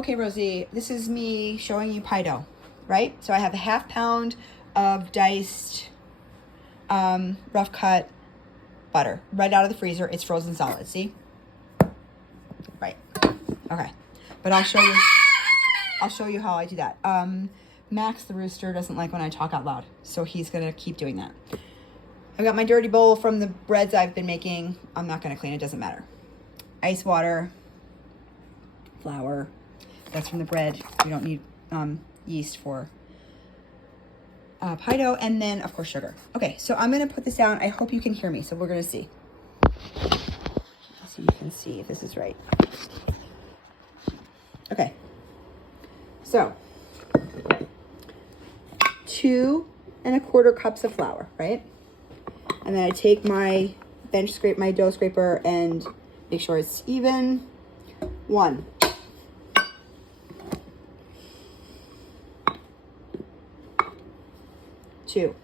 Okay, Rosie, this is me showing you pie dough, right? So I have a 1/2 pound of diced, rough cut butter right out of the freezer. It's frozen solid, see? Right. Okay. But I'll show you how I do that. Max the rooster doesn't like when I talk out loud, so he's gonna keep doing that. I've got my dirty bowl from the breads I've been making. I'm not gonna clean it, doesn't matter. Ice water, flour. That's from the bread. We don't need yeast for pie dough. And then, of course, sugar. Okay, so I'm going to put this down. I hope you can hear me, so we're going to see. So you can see if this is right. Okay. So, 2 1/4 cups of flour, right? And then I take my my dough scraper and make sure it's even. 1. 2.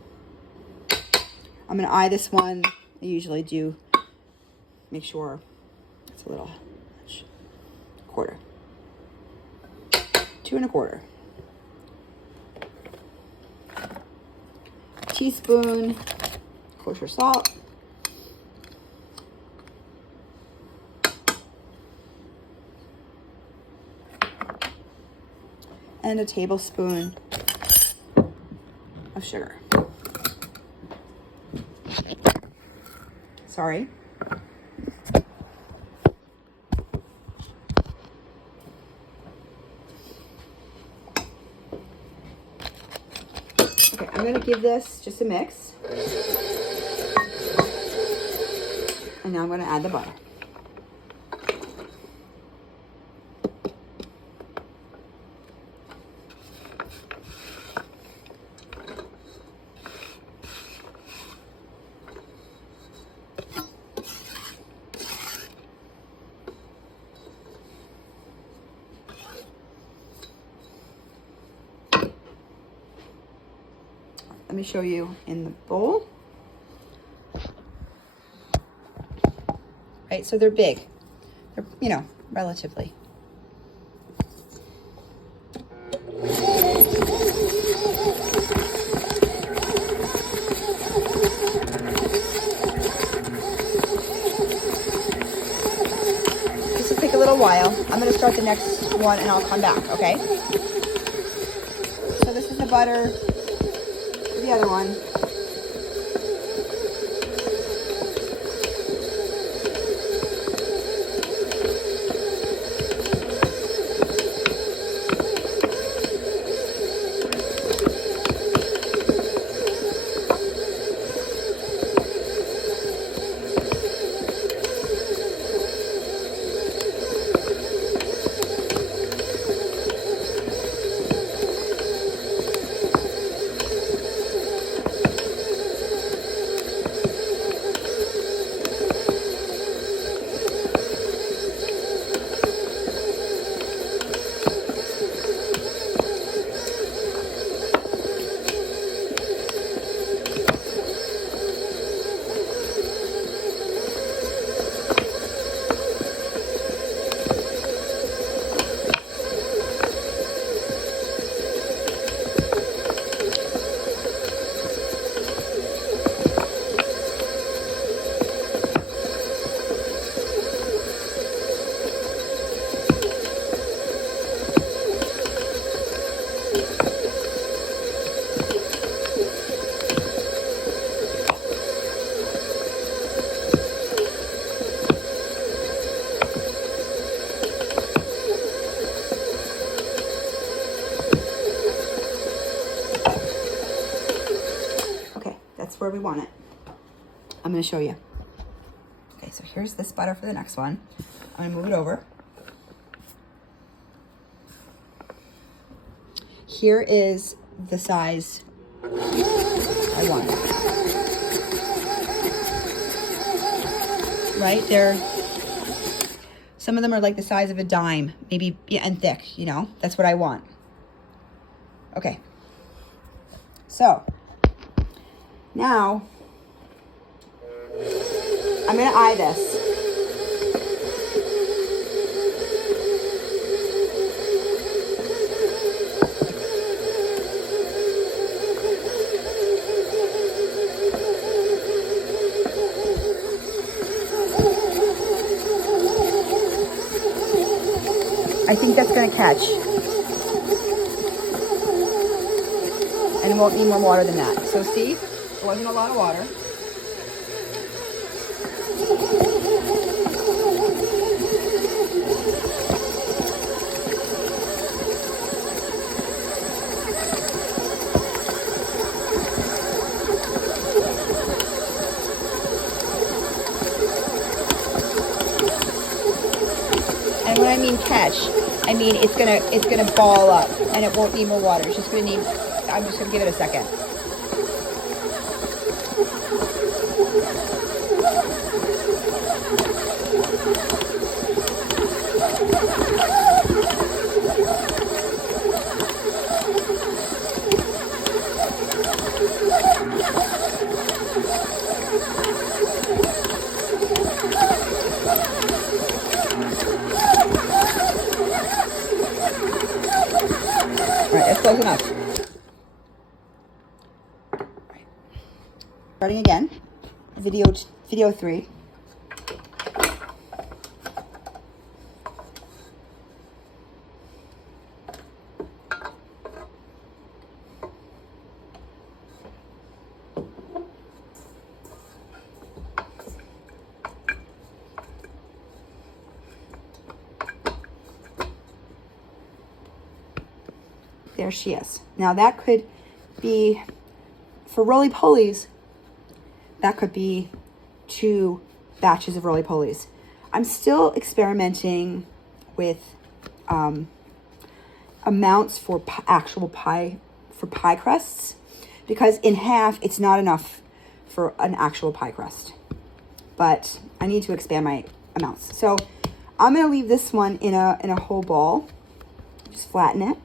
I'm going to eye this one. I usually do make sure it's a little much. 1/4. 2 1/4. Teaspoon kosher salt. And a tablespoon of sugar. Sorry. Okay, I'm gonna give this just a mix. And now I'm gonna add the butter. Let me show you in the bowl. Right, so they're big. They're, relatively. This will take a little while. I'm going to start the next one and I'll come back, okay? So this is the butter. The other one. Where we want it. I'm going to show you. Okay, so here's this butter for the next one. I'm going to move it over. Here is the size I want. Right there. Some of them are like the size of a dime, maybe, and thick, That's what I want. Okay. So, now, I'm going to eye this. I think that's gonna catch. And it won't need more water than that. So see, it wasn't a lot of water. And when I mean catch, I mean it's gonna ball up and it won't need more water. It's just gonna need, I'm just gonna give it a second. It's close enough. Right. Starting again, video 3. There she is. Now that could be, for roly-polies, that could be 2 batches of roly-polies. I'm still experimenting with amounts for actual pie, for pie crusts, because in half it's not enough for an actual pie crust. But I need to expand my amounts. So I'm gonna leave this one in a whole ball. Just flatten it.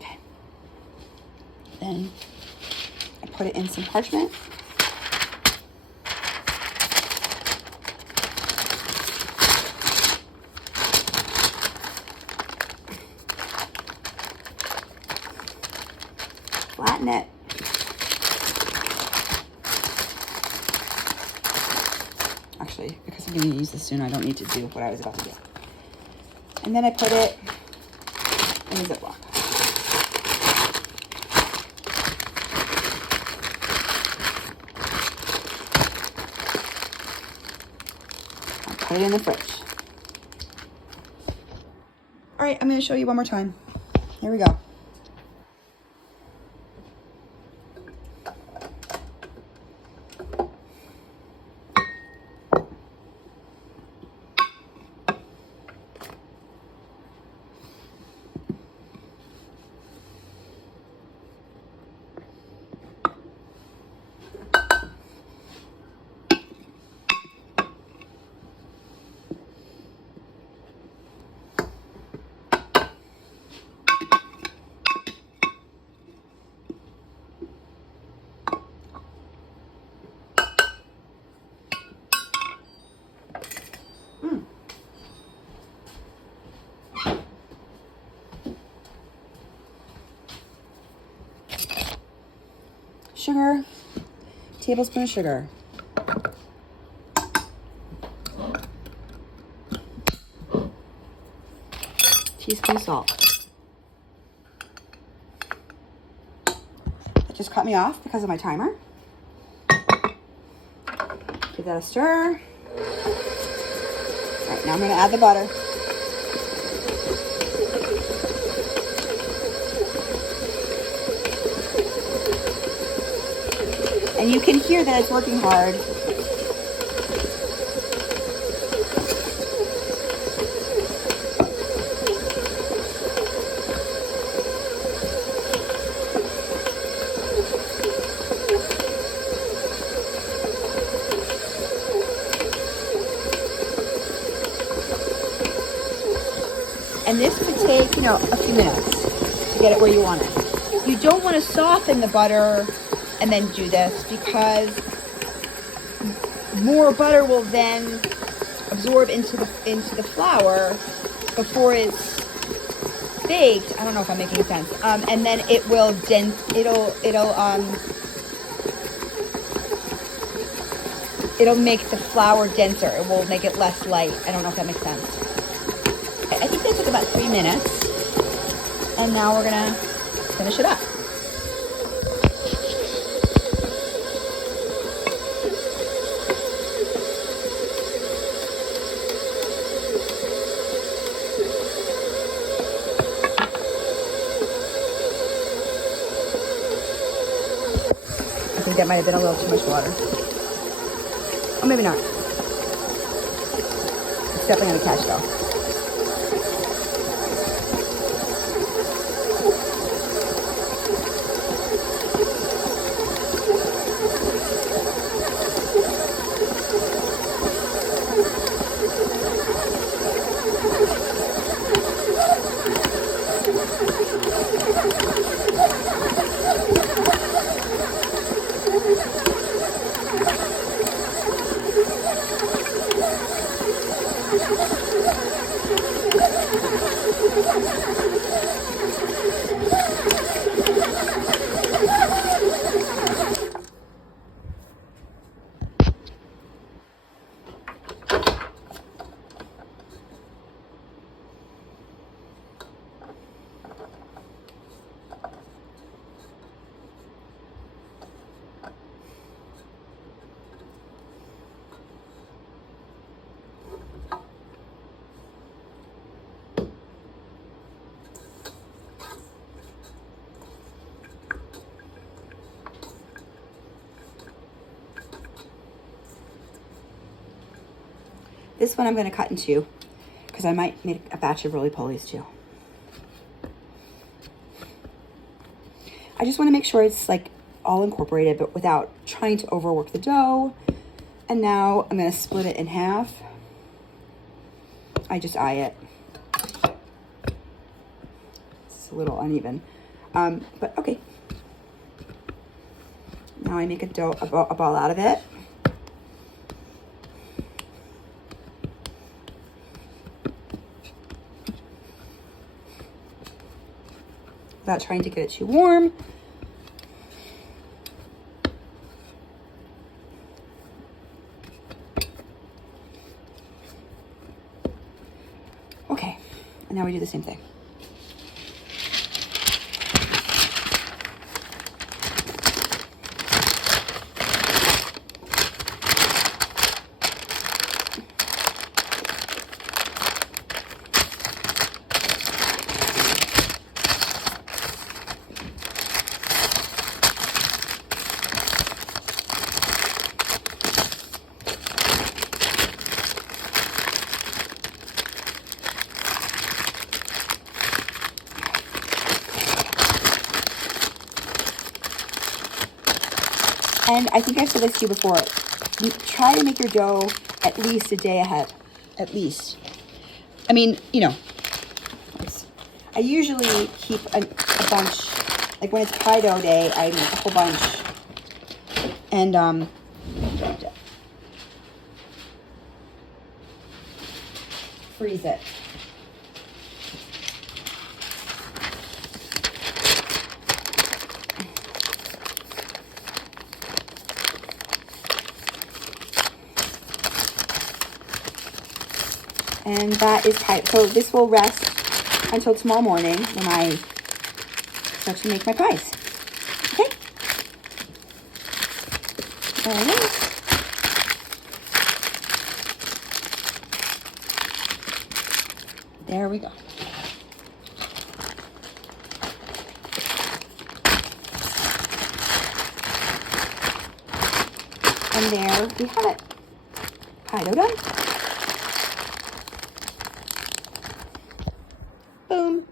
Okay. Then I put it in some parchment. Flatten it. Actually, because I'm going to use this soon, I don't need to do what I was about to do. And then I put it in a Ziploc. I'll put it in the fridge. All right, I'm going to show you one more time. Here we go. Sugar, tablespoon of sugar. Teaspoon salt. That just cut me off because of my timer. Give that a stir. All right, now I'm going to add the butter. And you can hear that it's working hard. And this could take, a few minutes to get it where you want it. You don't want to soften the butter and then do this, because more butter will then absorb into the flour before it's baked. I don't know if I'm making sense. And then it will it'll make the flour denser. It will make it less light. I don't know if that makes sense. I think that took about 3 minutes. And now we're gonna finish it up. I think that might have been a little too much water. Or maybe not. It's definitely gonna catch though. This one I'm going to cut in two because I might make a batch of roly-polies too. I just want to make sure it's like all incorporated, but without trying to overwork the dough. And now I'm going to split it in half. I just eye it. It's a little uneven, but okay. Now I make a ball out of it. Without trying to get it too warm. Okay, and now we do the same thing. And I think I've said this to you before, you try to make your dough at least a day ahead, at least. I mean, you know, I usually keep a bunch, like when it's pie dough day, I make a whole bunch. And, freeze it. And that is pie. So this will rest until tomorrow morning when I start to make my pies. Okay? All right. There we go. And there we have it. Pie dough done. Boom.